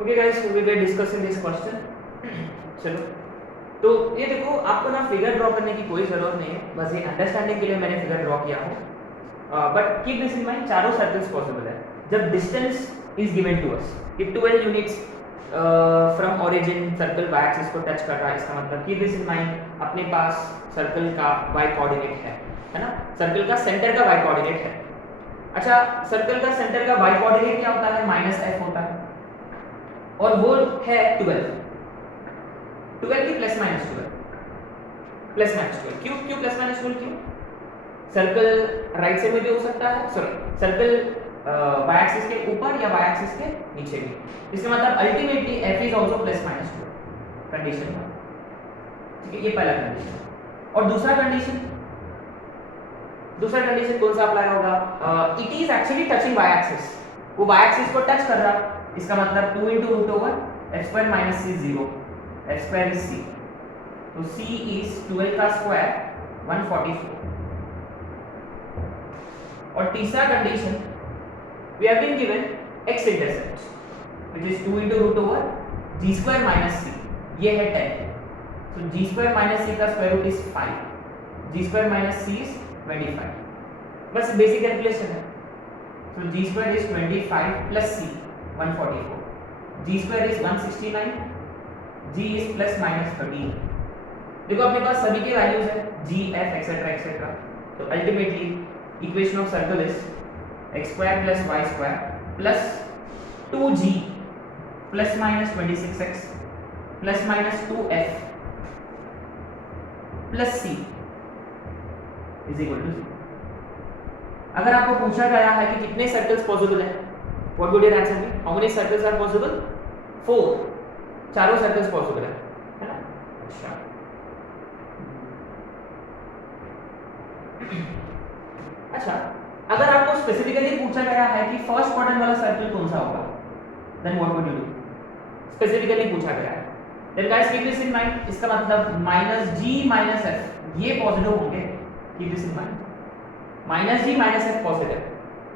Okay guys, we were discussing this question. चलो, तो ये देखो, आपको ना फिगर ड्रॉ करने की कोई ज़रूरत नहीं है, बस ये अंडरस्टैंडिंग के लिए मैंने फिगर ड्रॉ किया है। But keep this in mind, चारों सर्कल्स पॉसिबल है जब distance is given to us कि 12 units from origin circle Y axis को टच कर रहा है। इसका मतलब कीप दिस इन माइंड, अपने पास सर्कल का वाई कोऑर्डिनेट है ना, सर्कल का सेंटर का वाई कोऑर्डिनेट है। अच्छा, सर्कल का सेंटर का वाई कोऑर्डिनेट क्या होता है? -f होता है, और वो है 12 की प्लस माइनस 12 क्यों प्लस माइनस 12 क्यों? सर्कल राइट साइड में भी हो सकता है, सॉरी सर्कल वाई एक्सिस के ऊपर या वाई एक्सिस के नीचे भी। इसका मतलब ultimately f is also plus minus 12 condition का, ठीक है? ये पहला कंडीशन। और दूसरा कंडीशन कौन सा अप्लाई होगा? It is actually touching Y axis, वो वाई एक्सिस को टच कर रहा। इसका मतलब 2 * f² - c 0, f² is c, तो c is 12 का स्क्वायर 144। और तीसरा condition, we have been given x intercept which is 2 * g² - c, ये है 10, so g² - c का square root is 5, g² - c is 25। बस बेसिक कैलकुलेशन है। so g² is 25 plus c 144, g² is 169, g is ±13। देखो अपने पास सभी के values है, g, f एक्सेट्रा। तो ultimately equation of circle is x² + y² plus 2g ±26x ±2f plus c is equal to 0। अगर आपको पूछा गया है कि कितने सर्कल्स पॉसिबल हैं, what would your answer be? How many circles are possible? 4, चारों सर्कल्स पॉसिबल है ना? अच्छा, अच्छा, अगर आपको स्पेसिफिकली पूछा गया है कि फर्स्ट क्वाड्रेंट वाला सर्कल कौन सा होगा, then what would you do? Specifically पूछा गया है, then guys keep this in mind. इसका मतलब -g - f ये पॉजिटिव होंगे, keep this in mind. -g - f positive,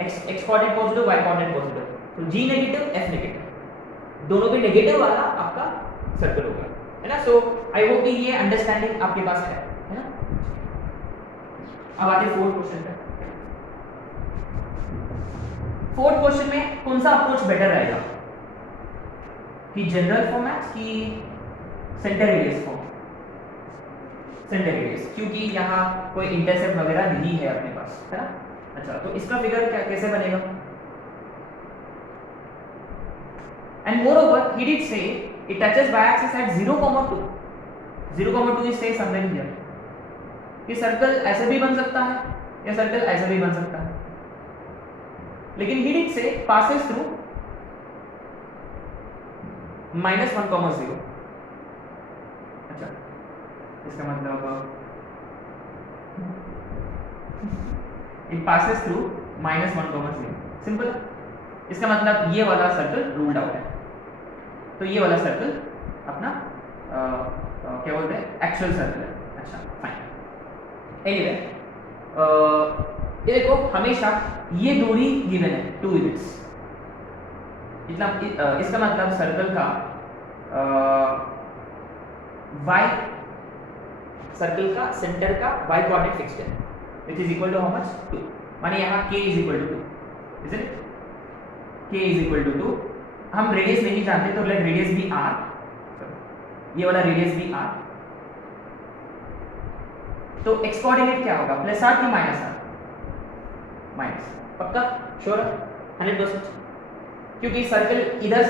x coordinate positive, y coordinate positive, तो g नेगेटिव, f नेगेटिव, दोनों भी नेगेटिव वाला आपका सर्कल होगा, है ना? सो आई होप कि ये अंडरस्टैंडिंग आपके पास है ना? अब आते हैं फोर्थ क्वेश्चन पे। फोर्थ क्वेश्चन में कौन सा अप्रोच बेटर रहेगा, कि जनरल फॉर्मेट की centre radius form? Centre radius, क्योंकि यहाँ कोई इंटरसेप्ट वगैरह नहीं है अपने पास, है ना? अच्छा, तो इसका फिगर क्या कैसे बनेगा? And moreover, he did say it touches y-axis at 0,2. 0,2 is say somewhere here. कि सर्कल ऐसे भी बन सकता है या सर्कल ऐसे भी बन सकता है, लेकिन he did say passes through -1,0। अच्छा, इसका मतलब it passes through -1,0, सिंपल। इसका मतलब ये वाला सर्कल रूल्ड आउट है, तो ये वाला सर्कल अपना क्या बोलते हैं, एक्चुअल सर्कल है। अच्छा, फाइन। एनीवे, ये देखो हमेशा ये दूरी गिवन है 2 यूनिट्स, इतना। इसका मतलब सर्कल का y, सर्कल का सेंटर का y कोऑर्डिनेट फिक्स्ड है, which is equal to how much? 2। माने यहाँ k is equal to 2, is it? k is equal to 2। हम रेडियस नहीं जानते, तो लेट रेडियस भी r, ये वाला रेडियस भी r। तो x कोऑर्डिनेट क्या होगा, +r कि -r? माइनस, पक्का? श्योर? 100%? क्योंकि सर्कल इधर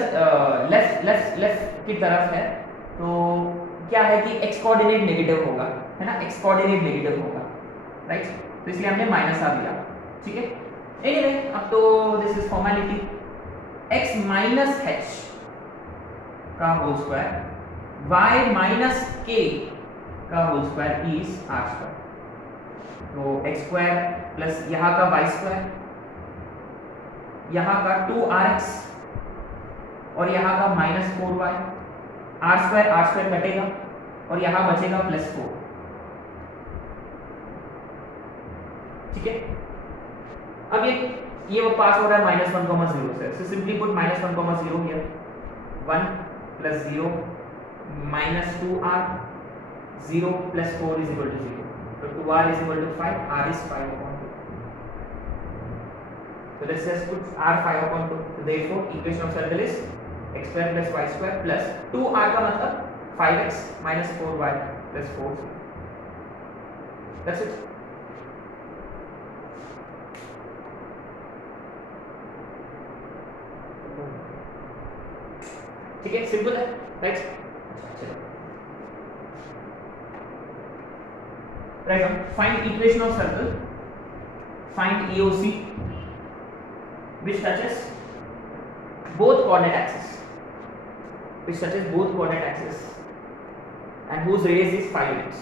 लेफ्ट की तरफ है, तो क्या है कि x कोऑर्डिनेट नेगेटिव होगा, है ना? x कोऑर्डिनेट नेगेटिव होगा, राइट? तो इसलिए हमने -r दिया, ठीक है? एनीवे, अब तो this is formality. x - h का होल स्क्वायर, y - k का होल स्क्वायर इज r²। तो x² प्लस यहाँ का y², यहाँ का 2rx और यहाँ का -4y, r² कटेगा और यहाँ बचेगा +4, ठीक है? अब ये वो पास हो रहा है -1,0 से, so simply put -1,0 here, 1 plus 0 minus 2r, 0 plus 4 is equal to 0. So 2r is equal to 5, r is 5 upon 2. So let's just put r 5 upon 2. So therefore equation of circle is x square plus y square plus 2r का मतलब 5x minus 4y plus 4. That's it. ठीक है, simple है, right? चलो, right हम find equation of circle, find EOC which touches both coordinate axes, and whose radius is 5 units,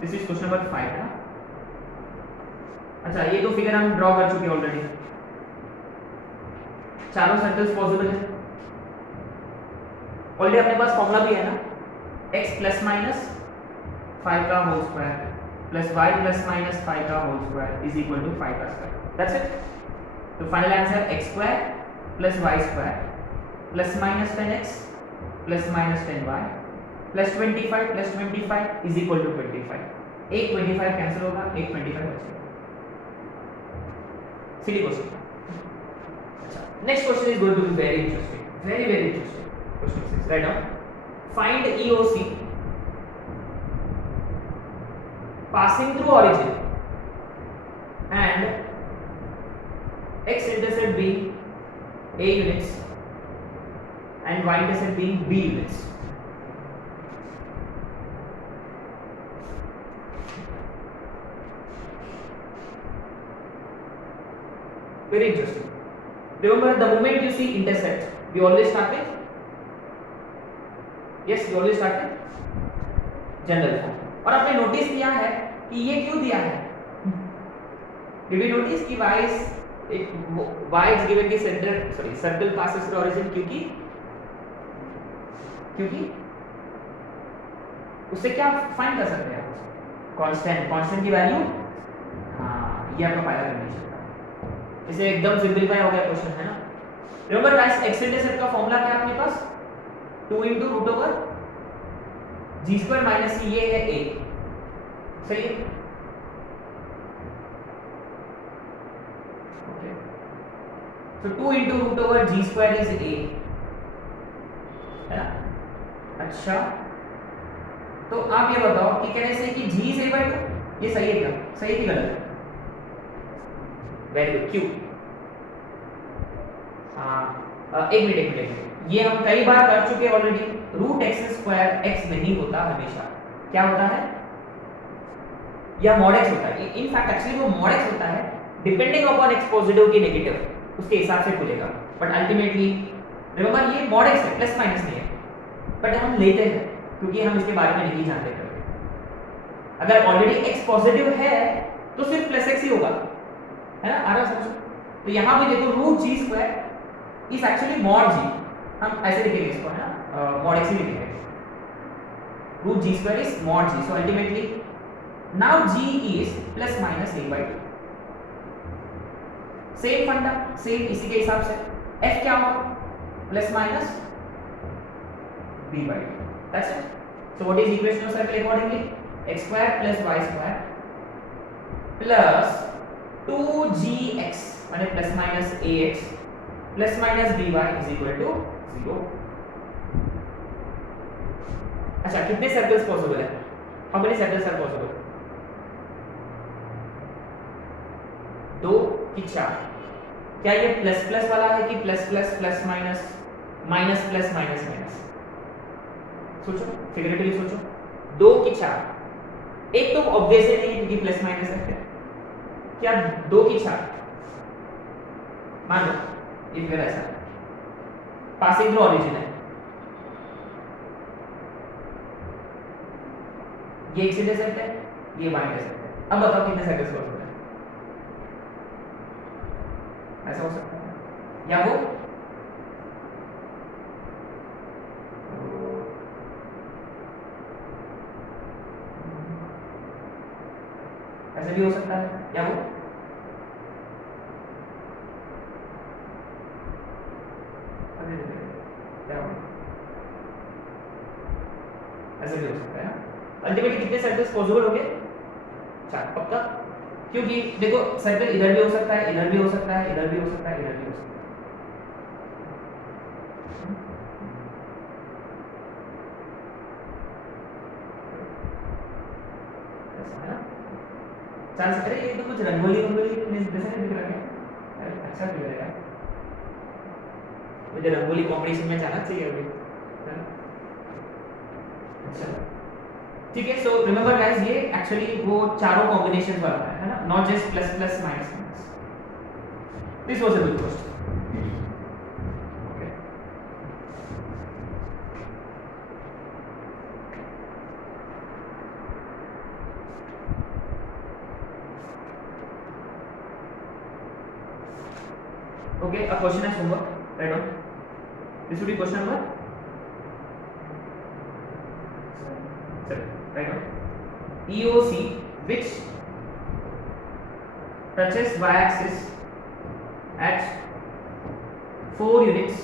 This is question number 5 ना। अच्छा, ये तो फिगर हम ड्रॉ कर चुके ऑलरेडी। चारों सर्कल्स पॉसिबल है ऑलरेडी, अपने पास फॉर्मूला भी है ना, x प्लस माइनस 5 का whole square plus y plus minus 5 का whole square is equal to 5 का स्क्वायर। That's it. तो final answer x square plus y square plus minus 10x plus minus 10y plus 25 is equal to 25। एक 25 cancel होगा, एक 25 बचेगा। Silly question. अच्छा, next question is going to be very interesting, very interesting. Question 6. Write down. Find EOC passing through origin and x-intercept being A units and y-intercept being B units. Very interesting. Remember, the moment you see intercept, we always start with you always start with general form. और आपने notice किया है कि ये क्यों दिया है? Did you notice कि y is given की circle passes through origin, क्योंकि उससे क्या फाइंड कर सकते हैं? कांस्टेंट की वैल्यू। हाँ, ये आपका पहला कंडीशन था। इसे एकदम सिंपलीफाई हो गया क्वेश्चन, है ना? रिमेंबर गाइस, एक्स इंटरसेप्ट का फॉर्मूला क्या है अपने पास? 2 into root over G square minus C, ये है a, सही है? ओके, तो 2 into root over G square is a, है ना? अच्छा, तो आप ये बताओ कि कहने से कि g is a/2, ये सही है क्या? सही है कि गलत है? वेरी गुड, क्यों? एक मिनट, ये हम कई बार कर चुके already. Root X square X नहीं होता हमेशा, क्या होता है? या मॉड एक्स होता है। इन फैक्ट एक्चुअली वो मॉड एक्स होता है, डिपेंडिंग अपॉन एक्स पॉजिटिव की नेगेटिव, उसके हिसाब से खुलेगा। बट अल्टीमेटली रिमेंबर, ये मॉड एक्स है, प्लस माइनस नहीं है, बट हम लेते हैं क्योंकि हम इसके बारे में नहीं जानते थे। अगर ऑलरेडी एक्स पॉजिटिव है तो सिर्फ प्लस एक्स ही होगा, है ना? आ रहा समझो? तो यहाँ भी देखो, root G square is actually mod G, हम ऐसे लिखेंगे इसको, है ना? मॉड एक्स ही लिखेंगे। Root G square is mod G, so ultimately now G is plus minus a/2। Same funda, same इसी के हिसाब से f क्या होगा? Plus minus b/2। That's it. So what is equation of circle accordingly? x square plus y square plus 2gx माने plus minus ax plus minus by is equal to 0। अच्छा, कितने circles possible है? How many circles are possible? 2 कि 4? क्या ये plus plus वाला है कि plus plus plus minus minus plus minus minus? सोचो, फिगरेटिवली सोचो। 2 कि 4? एक तो ऑब्वियसली नहीं है क्योंकि प्लस माइनस है। क्या 2 कि 4? मान लो ये फिगर ऐसा पासिंग थ्रू ऑरिजिन है, ये एक्स इंटरसेप्ट है, ये वाई इंटरसेप्ट है। अब बताओ कितने सर्कल्स पॉसिबल है? ऐसा हो सकता है या वो ऐसे भी हो सकता है, या वो क्या हो, ऐसे भी हो सकता है। अल्टीमेटली कितने सर्कल्स पॉसिबल हो गए? 4 पक्का, क्योंकि देखो सर्कल इधर भी हो सकता है, इधर भी हो सकता है, इधर भी हो सकता है, इधर भी हो सकता है। चांस, अरे ये तो कुछ रंगोली रंगोली जैसा नहीं दिख रहा है, अरे अच्छा दिख रहा है, मुझे रंगोली कंपटीशन में जाना चाहिए अभी। अच्छा ठीक है, सो रिमेंबर गाइस, ये एक्चुअली वो चारों कॉम्बिनेशंस वाला है ना, not just plus plus minus minus. This was a good question. Okay, a question as homework. Write down. This will be question number 7. Write down. EOC which touches y-axis at 4 units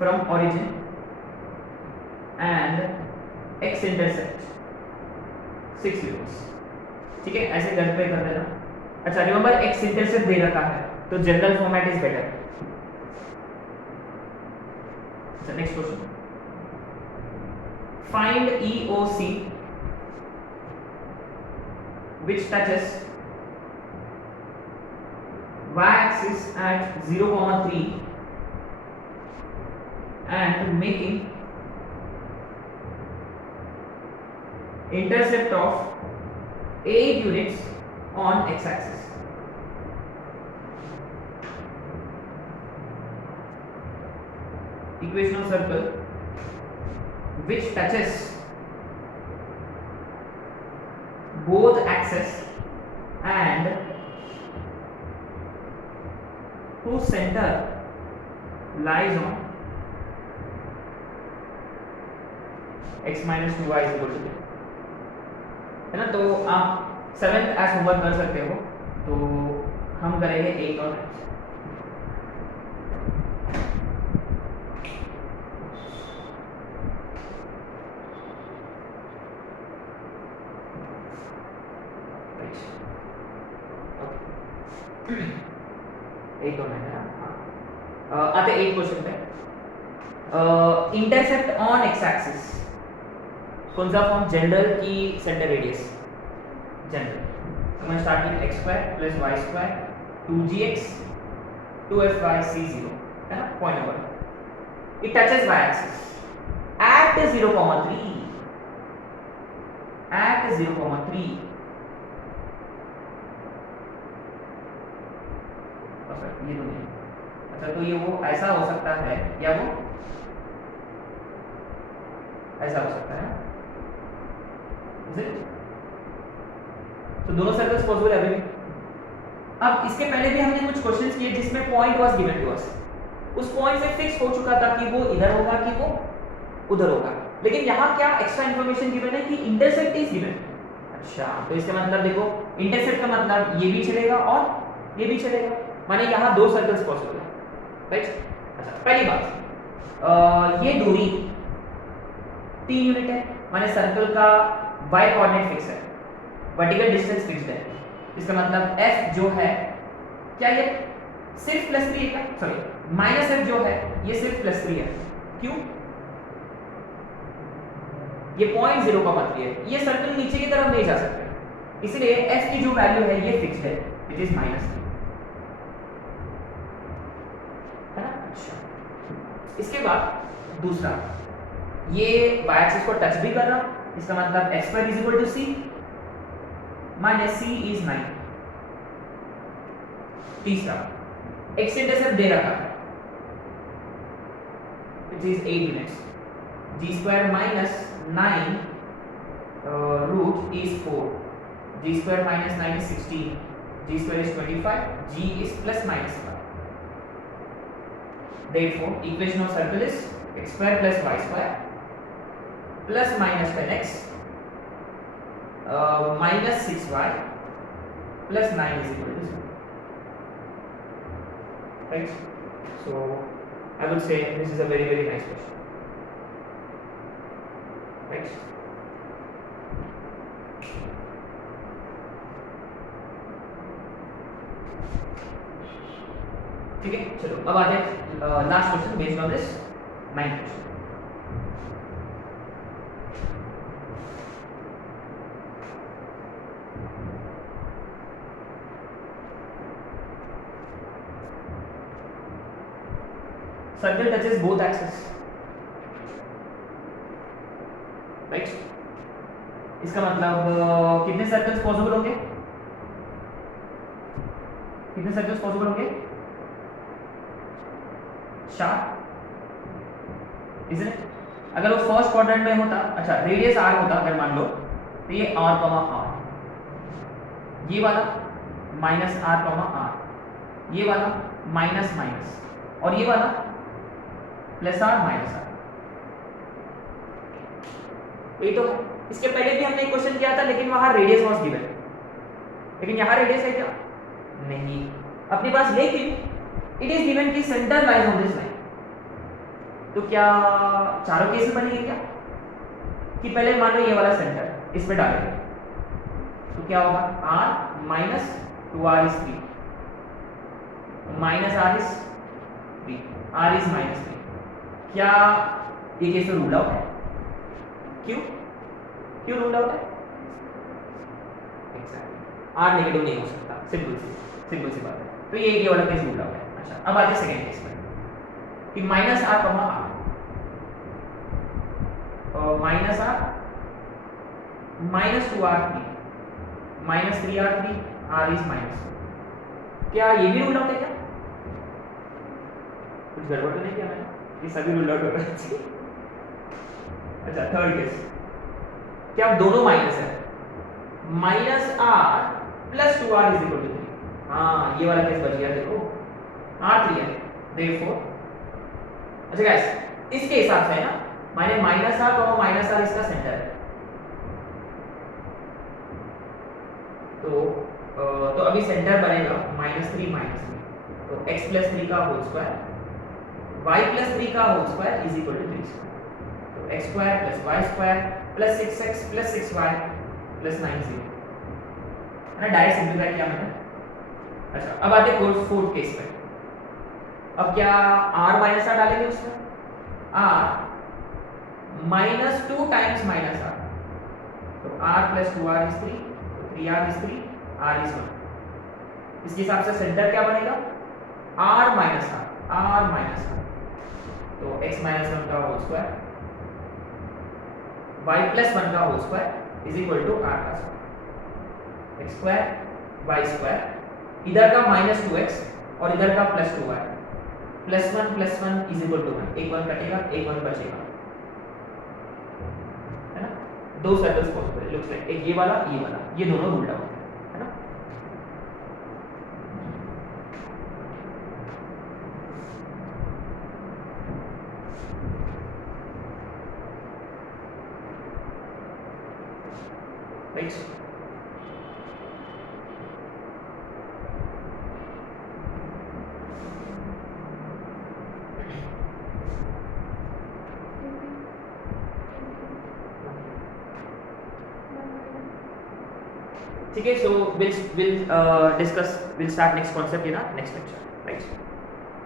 from origin and x-intercept 6 units. ठीक है, ऐसे घर पे कर देना। अच्छा remember x-intercept दे रखा है तो जनरल फॉर्मेट इज बेटर। अच्छा next question, find EOC which touches y-axis at 0,3 and making intercept of 8 units on x-axis. Equation of circle which touches both axes and whose center lies on x minus 2y is equal to 2, है ना। तो आप 7th as homework कर सकते हो, तो हम करेंगे 8 और 9। एक और मैंने आते 8 क्वेश्चन पे। इंटरसेप्ट ऑन एक्स एक्सिस कौन सा फॉर्म? जनरल की सेंटर रेडियस जनरल। तो मैं start with x square plus y square 2gx 2fyc0, है ना। Point number, it touches y axis at 0,3 at 0,3। ये तो नहीं, अच्छा तो ये वो ऐसा हो सकता है या वो ऐसा हो सकता है, तो दोनों सर्कल्स पॉसिबल है अभी भी। अब इसके पहले भी हमने कुछ क्वेश्चंस किए जिसमें point was given to us, उस पॉइंट से फिक्स हो चुका था कि वो इधर होगा कि वो उधर होगा, लेकिन यहाँ क्या एक्स्ट्रा इंफॉर्मेशन गिवन है कि इंटरसेप्ट इज गिवन। अच्छा तो इसका मतलब देखो, इंटरसेप्ट का मतलब ये भी चलेगा और ये भी चलेगा, माने यहाँ 2 सर्कल्स पॉसिबल है, राइट। अच्छा पहली बात, ये दूरी 3 यूनिट है, माने सर्कल का y कोऑर्डिनेट फिक्स है, वर्टिकल डिस्टेंस फिक्स्ड है। इसका मतलब f जो है, क्या ये सिर्फ +3 है क्या? सॉरी -f जो है ये सिर्फ +3 है। क्यों? ये पॉइंट 0,3 है, ये सर्कल नीचे की तरफ नहीं जा सकते, इसलिए f की जो वैल्यू है ये फिक्स्ड है, इट इज -3, है ना। अच्छा इसके बाद दूसरा, ये y एक्सिस को टच भी कर रहा, इसका मतलब x² = c minus c is 9। तीसरा, x इंटरसेप्ट दे रखा है, it is 8 units, g² - 9 root is 4, g² - 9 is 16, g² is 25, g is +- 5। Therefore, equation of circle is x² + y² + -10x minus 6y plus 9 is equal to 0. Right? So I would say this is a very nice question. Right? ठीक है, चलो अब आते हैं last question based on this 9th question. Circle touches both axes. Right? इसका मतलब कितने circles possible होंगे? कितने सर्कल्स पॉसिबल होंगे? 4. Isn't it? अगर वो फर्स्ट क्वाड्रेंट में होता, अच्छा रेडियस r होता अगर मान लो, तो ये r, r, ये वाला माइनस r, r, ये वाला माइनस माइनस, और ये वाला प्लस r माइनस r. ये तो है. इसके पहले भी हमने एक क्वेश्चन किया था, लेकिन वहां रेडियस वाज गिवन, लेकिन यहाँ रेडियस है क्या? नहीं अपने पास, लेकिन इट इज गिवन कि centre lies on this line. तो क्या चारों केस बनेंगे क्या? कि पहले मान लो ये वाला सेंटर इस पे डालेंगे, तो क्या होगा? r minus 2r is 3 minus r is 3, r is minus 3. क्या ये केस रूल आउट है? क्यों रूल आउट है? एग्जैक्टली r नेगेटिव नहीं हो सकता, सिंपल सी बात है. तो ये वाला केस रूल आउट है. अच्छा अब आते हैं सेकंड केस में कि minus r, r minus r minus 2r 3 minus 3r 3, r is minus. क्या ये भी रूल आउट है क्या? कुछ गड़बड़ तो नहीं किया मैंने? ये सभी रूल आउट हो रहे हैं. अच्छा थर्ड केस, क्या दोनों माइनस है? Minus r plus 2r is equal to 3. हाँ ये वाला केस बच गया. देखो r 3 है, therefore अच्छा गाइस इसके हिसाब से है ना, माने माइनस r माइनस r इसका सेंटर है. तो अभी सेंटर बनेगा -3 -3, तो x प्लस 3 का होल स्क्वायर y प्लस 3 का whole square is equal to 3 square. तो x square plus y square plus 6x plus 6y plus 9z है ना. डायरेक्ट सिंपलीफाई किया मैंने. अच्छा अब आते हैं फोर्थ केस पे. अब क्या r माइनस r डालेंगे उसमें? r minus 2 times minus r, तो r प्लस 2r इज 3, तो 3r इज 3, r इज 1. इसके हिसाब से सेंटर क्या बनेगा? r माइनस r, तो x माइनस 1 का होल स्क्वायर y प्लस 1 का whole square is equal to r का square. x square y square, इधर का माइनस 2x और इधर का plus 2y, plus 1 is equal to 1. एक 1 कटेगा, एक 1 बचेगा, है ना. दो सर्कल्स पॉसिबल लुक्स लाइक, एक ये वाला, ये दोनों रूल्ड आउट है ना. राइट. ठीक है, so we'll start next concept in our next lecture, right?